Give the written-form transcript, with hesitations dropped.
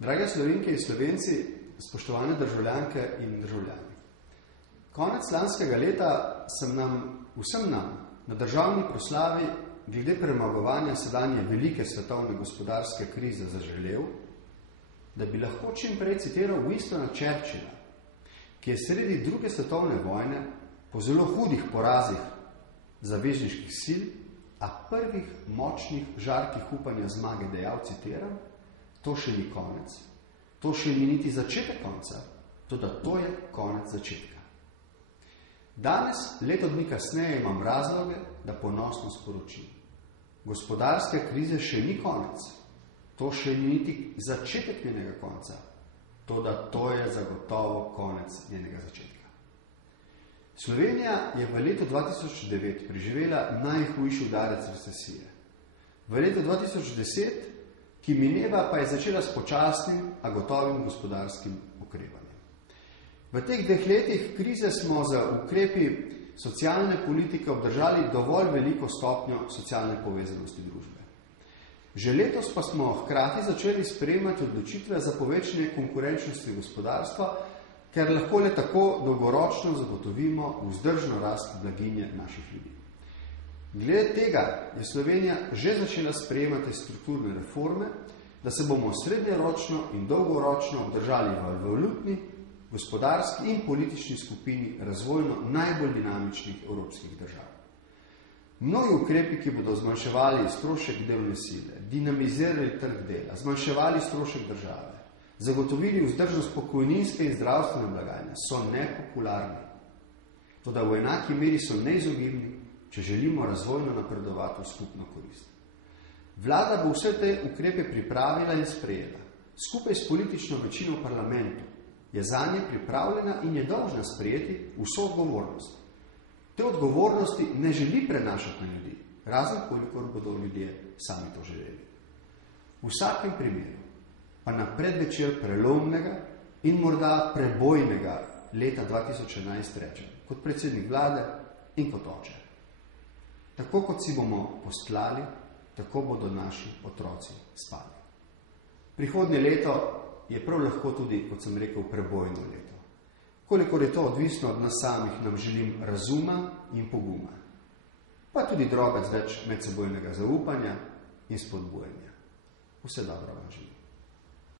Drage Slovenke in Slovenci, spoštovane državljanke in državljani. Konec lanskega leta sem vsem nam na državni proslavi glede premagovanja sedanje velike svetovne gospodarske krize zaželel, da bi lahko čim prej citiral Winstona Churchilla, ki je sredi druge svetovne vojne po zelo hudih porazih zavezniških sil, a prvih močnih žarkih upanja zmage dejal, citiram, to še ni konec, to še ni niti začetek konca, toda to je konec začetka. Danes, leto dni kasneje, imam razloge, da ponosno sporočim. Gospodarske krize še ni konec, to še ni niti začetek njenega konca, toda to je zagotovo konec njenega začetka. Slovenija je v letu 2009 preživela najhujši udarec recesije. V letu 2010, ki mineva, pa je začela s počasnim, a gotovim gospodarskim ukrepanjem. V teh 2 letih krize smo za ukrepi socialne politike obdržali dovolj veliko stopnjo socialne povezanosti družbe. Že letos pa smo hkrati začeli sprejemati odločitve za povečanje konkurenčnosti gospodarstva, ker lahko le tako dolgoročno zagotovimo vzdržno rast blaginje naših ljudi. Glede tega je Slovenija že začela sprejemati strukturne reforme, da se bomo srednjeročno in dolgoročno obdržali v valutni, gospodarski in politični skupini razvojno najbolj dinamičnih evropskih držav. Mnogi ukrepi, ki bodo zmanjševali strošek delovne sile, dinamizirali trg dela, zmanjševali strošek države, zagotovili vzdržnost pokojninske in zdravstvene blagajne, so nepopularni. Toda v enaki meri so neizogibni, če želimo razvojno napredovati v skupno korist. Vlada bo vse te ukrepe pripravila in sprejela. Skupaj s politično večino v parlamentu je zanje pripravljena in je dolžna sprejeti vso odgovornost. Te odgovornosti ne želi prenašati na ljudi, razen kolikor bodo ljudje sami to želeli. V vsakem primeru pa na predvečer prelomnega in morda prebojnega leta 2011 rečem, kot predsednik vlade in kot oče. Tako kot si bomo postlali, tako bodo naši otroci spali. Prihodnje leto je prav lahko tudi, kot sem rekel, prebojno leto. Kolikor je to odvisno od nas samih, nam želim razuma in poguma, pa tudi drobec več medsebojnega zaupanja in spodbujanja. Vse dobro vam želim.